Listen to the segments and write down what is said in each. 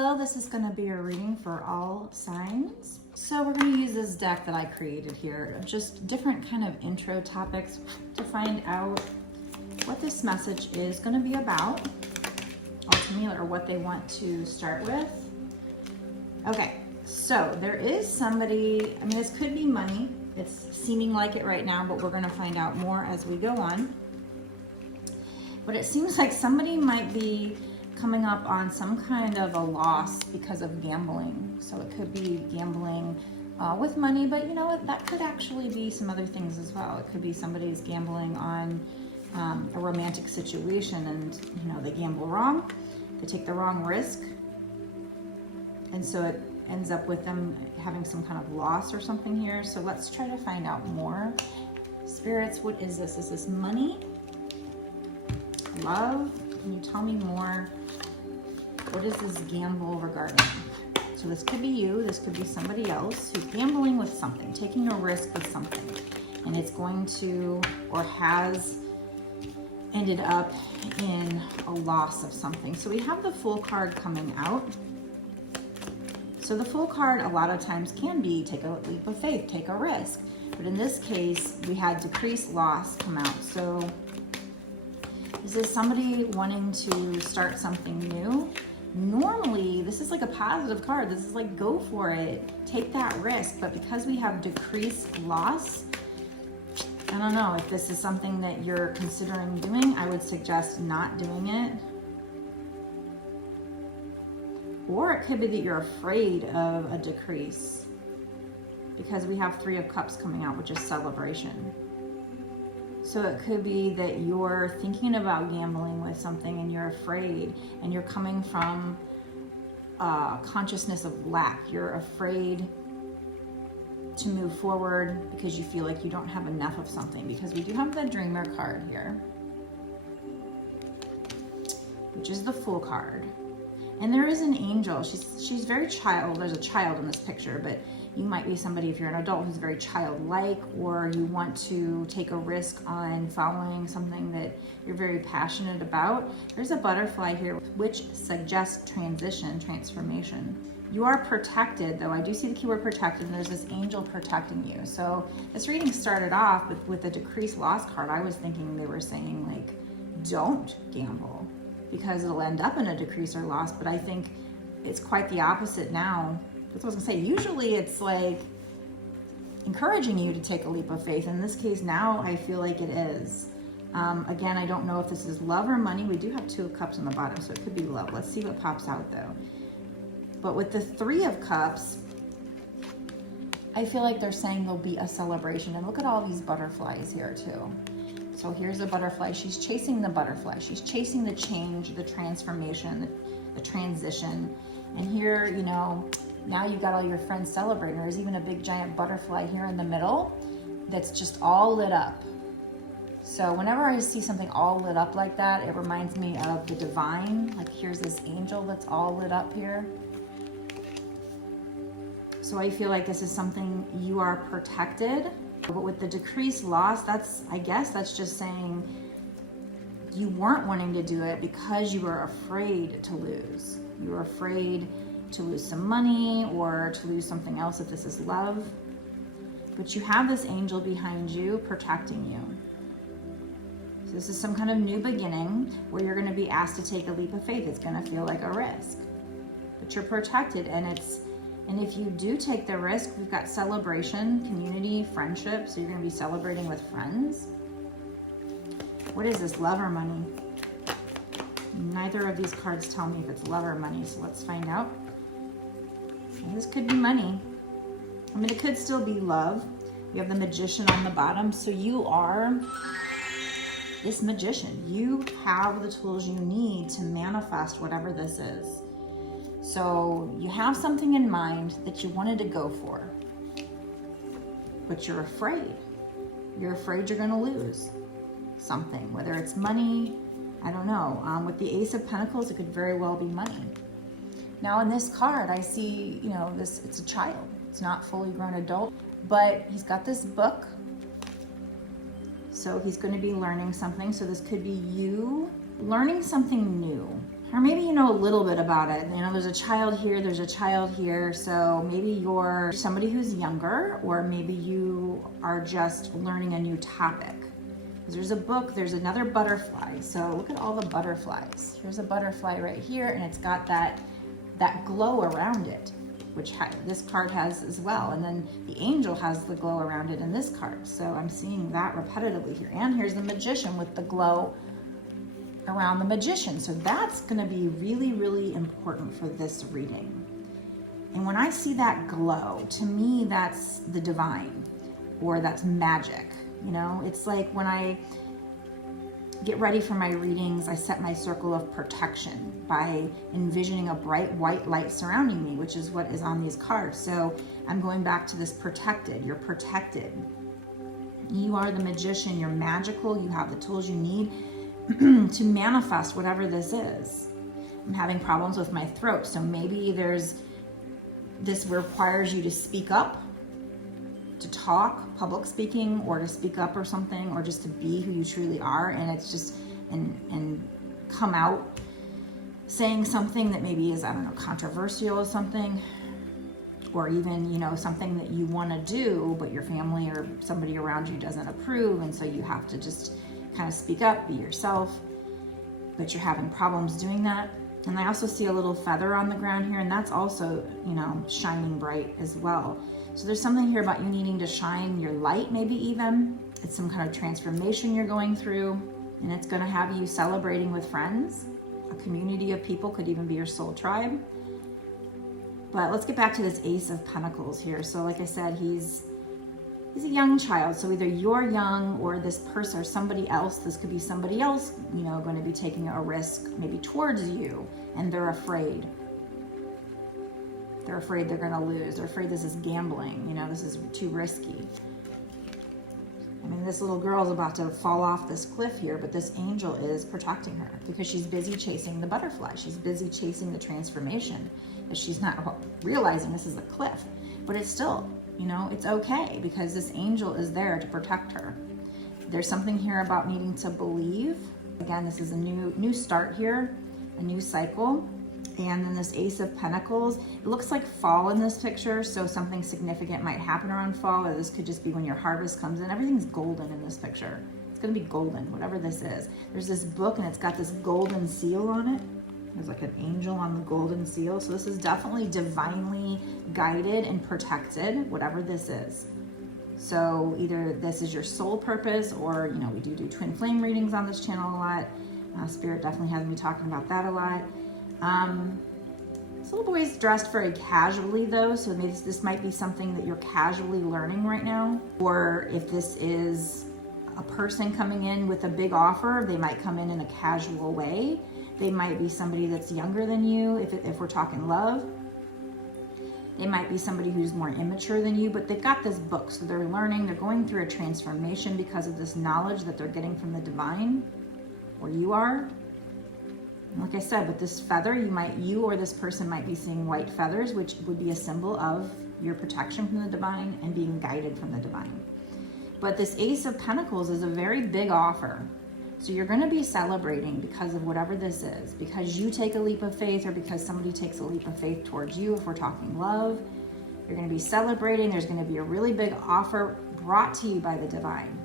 Hello, this is going to be a reading for all signs. So we're going to use this deck that I created here of just different kind of intro topics to find out what this message is going to be about, ultimately, or what they want to start with. Okay, so there is somebody, I mean, this could be money. It's seeming like it right now, but we're going to find out more as we go on. But it seems like somebody might be coming up on some kind of a loss because of gambling. So it could be gambling with money, but you know what, that could actually be some other things as well. It could be somebody's gambling on a romantic situation, and you know, they gamble wrong, they take the wrong risk, and so it ends up with them having some kind of loss or something here. So let's try to find out more. Spirits, what is this? Is this money? Love? Can you tell me more? What is this gamble regarding? So this could be you, this could be somebody else who's gambling with something, taking a risk with something, and it's going to, or has ended up in a loss of something. So we have the Fool card coming out. So the Fool card a lot of times can be take a leap of faith, take a risk. But in this case, we had decreased loss come out. So is this somebody wanting to start something new? Normally, this is like a positive card. This is like, go for it, take that risk. But because we have decreased loss, I don't know if this is something that you're considering doing. I would suggest not doing it. Or it could be that you're afraid of a decrease, because we have Three of Cups coming out, which is celebration. So it could be that you're thinking about gambling with something and you're afraid, and you're coming from consciousness of lack. You're afraid to move forward because you feel like you don't have enough of something, because we do have the Dreamer card here, which is the Fool card. And there is an angel. She's very child. There's a child in this picture, but you might be somebody, if you're an adult, who's very childlike, or you want to take a risk on following something that you're very passionate about. There's a butterfly here, which suggests transition, transformation. You are protected, though. I do see the keyword protected, and there's this angel protecting you. So this reading started off with the decreased loss card. I was thinking they were saying, like, don't gamble, because it'll end up in a decrease or loss. But I think it's quite the opposite now. That's what I was gonna say. Usually it's like encouraging you to take a leap of faith. In this case now, I feel like it is. Again, I don't know if this is love or money. We do have Two of Cups on the bottom, so it could be love. Let's see what pops out though. But with the Three of Cups, I feel like they're saying there'll be a celebration. And look at all these butterflies here too. So here's a butterfly. She's chasing the butterfly. She's chasing the change, the transformation, the transition. And here, you know, now you've got all your friends celebrating. There's even a big giant butterfly here in the middle that's just all lit up. So whenever I see something all lit up like that, it reminds me of the divine. Like, here's this angel that's all lit up here. So I feel like this is something you are protected. But with the decreased loss, I guess that's just saying you weren't wanting to do it because you were afraid to lose. You were afraid to lose some money or to lose something else if this is love. But you have this angel behind you protecting you. So this is some kind of new beginning where you're going to be asked to take a leap of faith. It's going to feel like a risk, but you're protected. And if you do take the risk, we've got celebration, community, friendship. So you're going to be celebrating with friends. What is this, love or money? Neither of these cards tell me if it's love or money, so let's find out. And this could be money. I mean, it could still be love. We have the Magician on the bottom. So you are this magician. You have the tools you need to manifest whatever this is. So you have something in mind that you wanted to go for, but you're afraid. You're afraid you're going to lose something, whether it's money, I don't know. With the Ace of Pentacles, it could very well be money. Now in this card, I see, you know, it's a child. It's not fully grown adult, but he's got this book. So he's going to be learning something. So this could be you learning something new. Or maybe you know a little bit about it. You know, there's a child here, there's a child here. So maybe you're somebody who's younger, or maybe you are just learning a new topic. There's a book, there's another butterfly. So look at all the butterflies. Here's a butterfly right here, and it's got that glow around it, which this card has as well. And then the angel has the glow around it in this card. So I'm seeing that repetitively here. And here's the magician with the glow around the magician. So that's going to be really, really important for this reading. And when I see that glow, to me, that's the divine, or that's magic. You know, it's like when I get ready for my readings, I set my circle of protection by envisioning a bright white light surrounding me, which is what is on these cards. So I'm going back to this protected. You're protected. You are the magician. You're magical. You have the tools you need to manifest whatever this is. I'm having problems with my throat, so maybe this requires you to speak up, to talk, public speaking, or to speak up or something, or just to be who you truly are. And it's just, and come out saying something that maybe is, I don't know, controversial or something, or even, you know, something that you want to do, but your family or somebody around you doesn't approve. And so you have to just kind of speak up, be yourself, but you're having problems doing that. And I also see a little feather on the ground here, and that's also, you know, shining bright as well. So there's something here about you needing to shine your light, maybe even. It's some kind of transformation you're going through, and it's going to have you celebrating with friends. A community of people, could even be your soul tribe. But let's get back to this Ace of Pentacles here. So like I said, he's a young child. So either you're young, or this person, or somebody else, this could be somebody else, you know, going to be taking a risk maybe towards you, and they're afraid. They're afraid they're going to lose. They're afraid this is gambling. You know, this is too risky. I mean, this little girl is about to fall off this cliff here, but this angel is protecting her because she's busy chasing the butterfly. She's busy chasing the transformation, that she's not realizing this is a cliff. But it's still, you know, it's okay, because this angel is there to protect her. There's something here about needing to believe. Again, this is a new start here, a new cycle. And then this Ace of Pentacles, it looks like fall in this picture, so something significant might happen around fall, or this could just be when your harvest comes in. Everything's golden in this picture. It's gonna be golden, whatever this is. There's this book, and it's got this golden seal on it. There's like an angel on the golden seal. So this is definitely divinely guided and protected, whatever this is. So either this is your soul purpose, or, you know, we do twin flame readings on this channel a lot. Spirit definitely has me talking about that a lot. This little boy's dressed very casually though, so maybe this might be something that you're casually learning right now. Or if this is a person coming in with a big offer, they might come in a casual way. They might be somebody that's younger than you, if we're talking love. They might be somebody who's more immature than you, but they've got this book, so they're learning, they're going through a transformation because of this knowledge that they're getting from the divine, or you are. Like I said, with this feather, you or this person might be seeing white feathers, which would be a symbol of your protection from the divine and being guided from the divine. But this Ace of Pentacles is a very big offer. So you're going to be celebrating because of whatever this is, because you take a leap of faith, or because somebody takes a leap of faith towards you. If we're talking love, you're going to be celebrating. There's going to be a really big offer brought to you by the divine.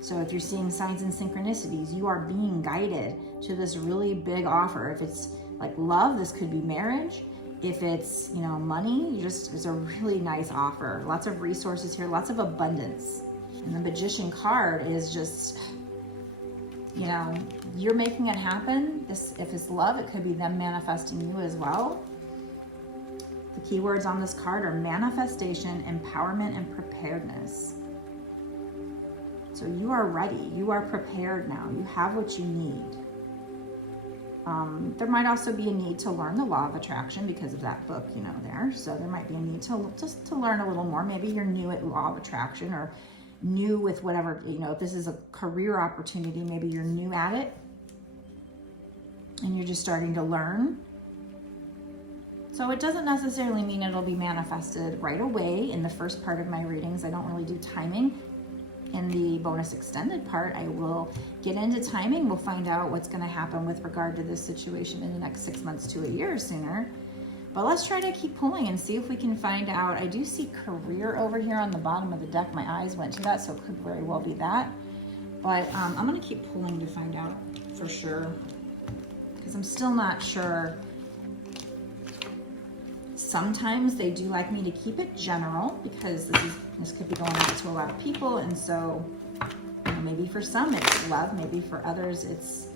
So if you're seeing signs and synchronicities, you are being guided to this really big offer. If it's like love, this could be marriage. If it's, you know, money, it's a really nice offer. Lots of resources here, lots of abundance. And the Magician card is just, you know, you're making it happen. If it's love, it could be them manifesting you as well. The keywords on this card are manifestation, empowerment, and preparedness. So you are ready. You are prepared now. You have what you need. There might also be a need to learn the law of attraction because of that book, you know, there. So there might be a need to just to learn a little more. Maybe you're new at law of attraction, or new with whatever, you know, if this is a career opportunity, maybe you're new at it and you're just starting to learn. So it doesn't necessarily mean it'll be manifested right away in the first part of my readings. I don't really do timing. in the bonus extended part, I will get into timing. We'll find out what's going to happen with regard to this situation in the next 6 months to a year sooner. But let's try to keep pulling and see if we can find out. I do see career over here on the bottom of the deck. My eyes went to that, so it could very well be that. But I'm going to keep pulling to find out for sure, because I'm still not sure. Sometimes they do like me to keep it general, because this could be going out to a lot of people, and so maybe for some it's love, maybe for others it's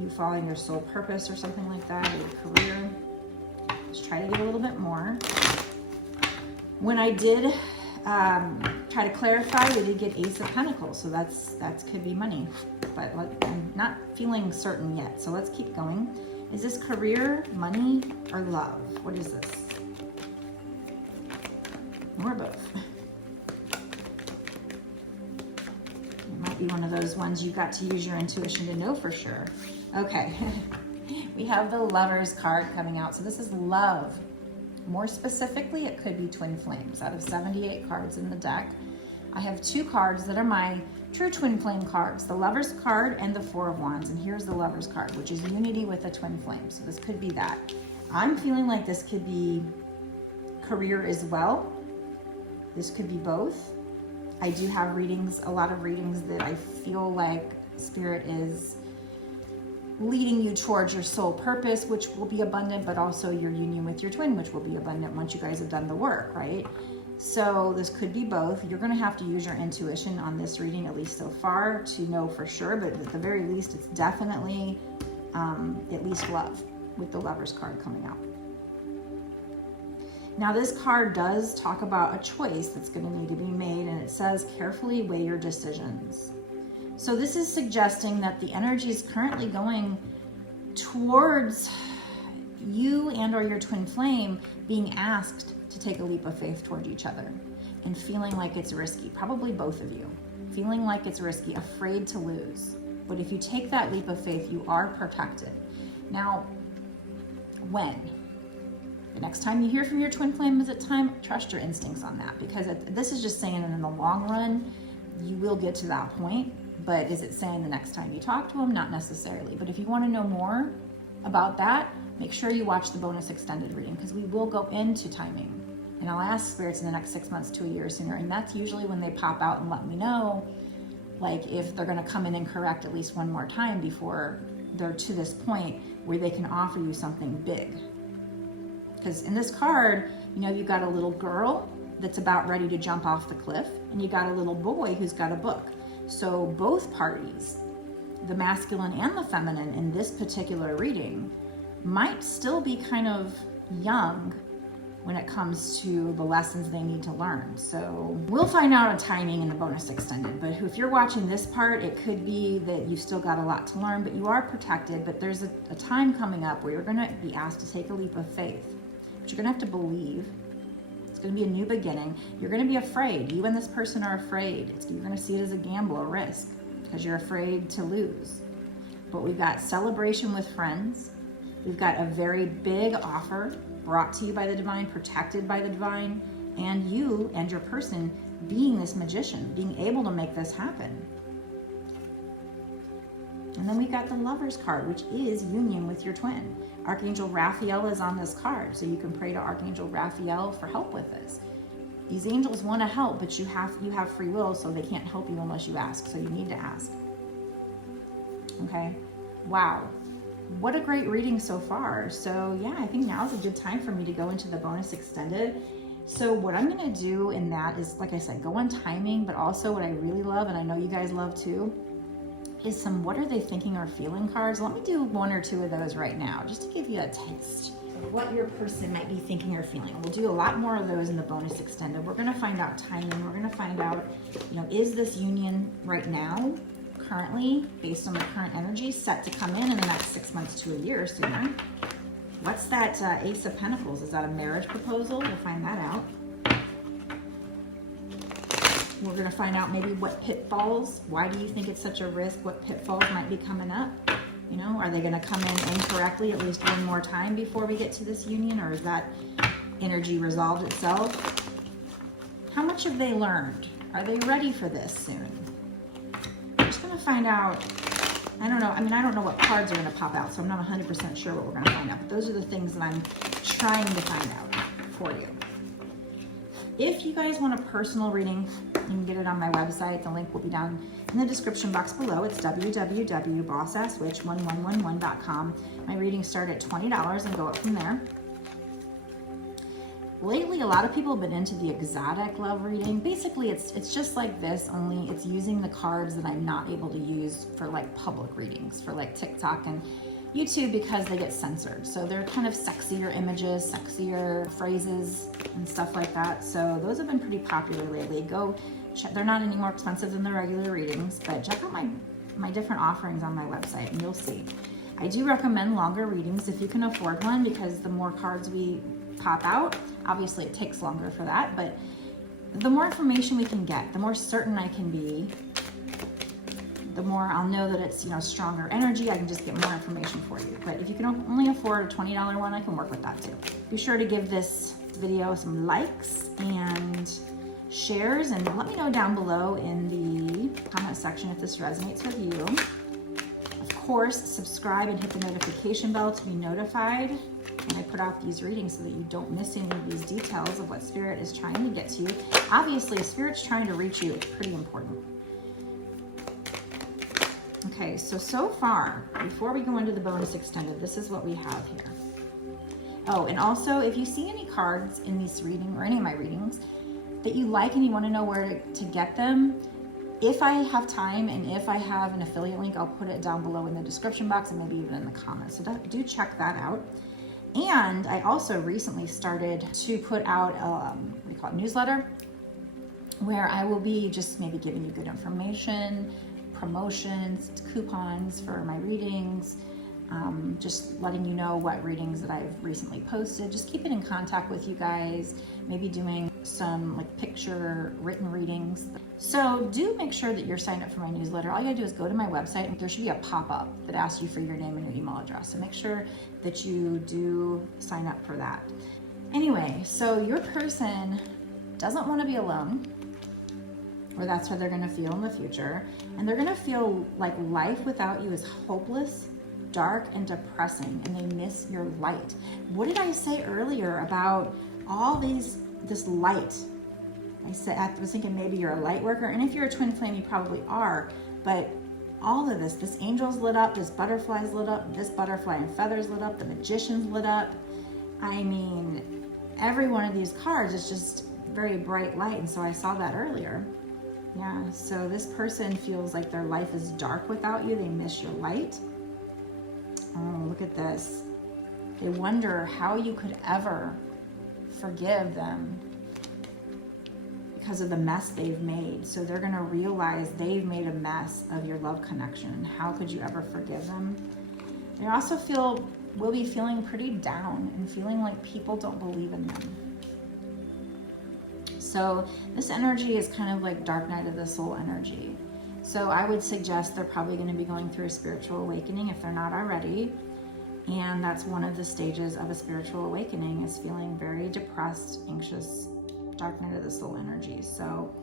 you following your soul purpose or something like that, or your career. Let's try to get a little bit more. When I did try to clarify, we did get Ace of Pentacles, so that could be money, but I'm not feeling certain yet, so let's keep going. Is this career, money, or love? What is this? Or both. It might be one of those ones you've got to use your intuition to know for sure. Okay, we have the Lovers card coming out. So this is love. More specifically, it could be Twin Flames. Out of 78 cards in the deck, I have 2 cards that are my true Twin Flame cards, the Lovers card and the Four of Wands. And here's the Lovers card, which is unity with a Twin Flame. So this could be that. I'm feeling like this could be career as well. This could be both. I do have readings, a lot of readings that I feel like Spirit is leading you towards your soul purpose, which will be abundant, but also your union with your twin, which will be abundant once you guys have done the work, right? So this could be both. You're going to have to use your intuition on this reading, at least so far, to know for sure, but at the very least, it's definitely at least love, with the Lovers card coming out. Now this card does talk about a choice that's going to need to be made, and it says carefully weigh your decisions. So this is suggesting that the energy is currently going towards you and or your twin flame being asked to take a leap of faith toward each other and feeling like it's risky. Probably both of you. Feeling like it's risky, afraid to lose. But if you take that leap of faith, you are protected. Now, when? The next time you hear from your twin flame, is it time? Trust your instincts on that, because this is just saying that in the long run, you will get to that point. But is it saying the next time you talk to them? Not necessarily. But if you want to know more about that, make sure you watch the bonus extended reading, because we will go into timing. And I'll ask spirits in the next 6 months to a year sooner. And that's usually when they pop out and let me know, like if they're going to come in and correct at least one more time before they're to this point where they can offer you something big. Because in this card, you've got a little girl that's about ready to jump off the cliff, and you got a little boy who's got a book. So both parties, the masculine and the feminine in this particular reading, might still be kind of young when it comes to the lessons they need to learn. So we'll find out on timing in the bonus extended. But if you're watching this part, it could be that you've still got a lot to learn, but you are protected. But there's a time coming up where you're going to be asked to take a leap of faith. But you're going to have to believe. It's going to be a new beginning. You're going to be afraid. You and this person are afraid. You're going to see it as a gamble, a risk, because you're afraid to lose. But we've got celebration with friends. We've got a very big offer brought to you by the divine, protected by the divine, and you and your person being this magician, being able to make this happen. And then we got the Lovers card, which is union with your twin. Archangel Raphael is on this card, so you can pray to Archangel Raphael for help with this. These angels want to help, but you have free will, so they can't help you unless you ask, so you need to ask. Okay? Wow. What a great reading so far. So yeah, I think now is a good time for me to go into the bonus extended. So what I'm going to do in that is, like I said, go on timing, but also what I really love, and I know you guys love too, is some what are they thinking or feeling cards. Let me do 1 or 2 of those right now, just to give you a taste of what your person might be thinking or feeling. We'll do a lot more of those in the bonus extended. We're going to find out timing. We're going to find out, is this union right now, currently, based on the current energy, set to come in the next 6 months to a year sooner. What's that Ace of Pentacles? Is that a marriage proposal? We'll find that out. We're going to find out maybe what pitfalls, why do you think it's such a risk, what pitfalls might be coming up. Are they going to come in incorrectly at least one more time before we get to this union, or is that energy resolved itself? How much have they learned? Are they ready for this soon? I'm just gonna find out. I don't know. I mean, I don't know what cards are gonna pop out, so I'm not 100% sure what we're gonna find out. But those are the things that I'm trying to find out for you. If you guys want a personal reading, you can get it on my website. The link will be down in the description box below. It's www.bossasswitch1111.com. My readings start at $20 and go up from there. Lately, a lot of people have been into the exotic love reading. Basically, it's just like this, only it's using the cards that I'm not able to use for like public readings, for like TikTok and YouTube, because they get censored. So they're kind of sexier images, sexier phrases and stuff like that. So those have been pretty popular lately. Go check, they're not any more expensive than the regular readings, but check out my different offerings on my website and you'll see. I do recommend longer readings if you can afford one, because the more cards we pop out, obviously it takes longer for that, but the more information we can get, the more certain I can be, the more I'll know that it's, you know, stronger energy. I can just get more information for you. But if you can only afford a $20 one, I can work with that too. Be sure to give this video some likes and shares, and let me know down below in the comment section if this resonates with you. Of course, subscribe and hit the notification bell to be notified when I put out these readings so that you don't miss any of these details of what Spirit is trying to get to you. Obviously, Spirit's trying to reach you. It's pretty important. Okay, so far, before we go into the bonus extended, this is what we have here. Oh, and also, if you see any cards in this reading or any of my readings that you like and you want to know where to get them, if I have time and if I have an affiliate link, I'll put it down below in the description box and maybe even in the comments. So do check that out. And I also recently started to put out what do you call it, newsletter, where I will be just maybe giving you good information, promotions, coupons for my readings, just letting you know what readings that I've recently posted, just keeping in contact with you guys, maybe doing some like picture written readings. So do make sure that you're signed up for my newsletter. All you gotta do is go to my website and there should be a pop-up that asks you for your name and your email address. So make sure that you do sign up for that. Anyway, so your person doesn't want to be alone, or that's how they're going to feel in the future. And they're going to feel like life without you is hopeless, dark, and depressing, and they miss your light. What did I say earlier about all this light? I was thinking maybe you're a light worker, and if you're a twin flame, you probably are, but all of this angel's lit up, this butterfly's lit up, this butterfly and feathers lit up, the magician's lit up. I mean, every one of these cards is just very bright light, and so I saw that earlier. Yeah, so this person feels like their life is dark without you. They miss your light. Oh, look at this. They wonder how you could ever forgive them because of the mess they've made. So they're going to realize they've made a mess of your love connection. How could you ever forgive them? They also will be feeling pretty down and feeling like people don't believe in them. So this energy is kind of like dark night of the soul energy. So I would suggest they're probably going to be going through a spiritual awakening if they're not already. And that's one of the stages of a spiritual awakening, is feeling very depressed, anxious, dark night of the soul energy. So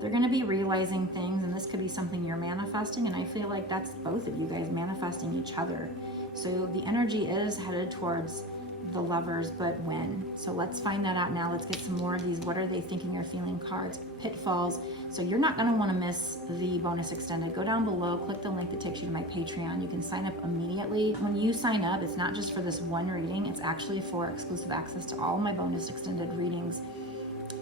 they're going to be realizing things, and this could be something you're manifesting, and I feel like that's both of you guys manifesting each other. So the energy is headed towards the lovers, but when? So let's find that out now. Let's get some more of these what are they thinking or feeling cards, pitfalls. So you're not going to want to miss the bonus extended. Go down below, click the link that takes you to my Patreon. You can sign up immediately. When you sign up, it's not just for this one reading, it's actually for exclusive access to all my bonus extended readings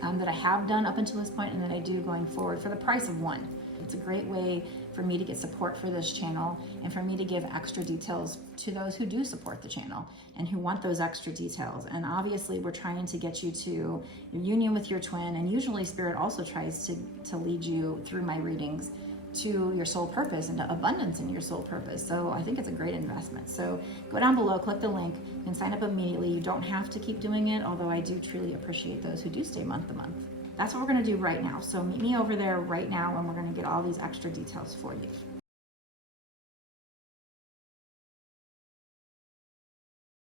that I have done up until this point and that I do going forward for the price of one. It's a great way for me to get support for this channel and for me to give extra details to those who do support the channel and who want those extra details. And obviously we're trying to get you to your union with your twin, and usually Spirit also tries to lead you through my readings to your soul purpose and to abundance in your soul purpose. So I think it's a great investment. So go down below, click the link, you can sign up immediately. You don't have to keep doing it, although I do truly appreciate those who do stay month to month. That's what we're going to do right now. So meet me over there right now, and we're going to get all these extra details for you.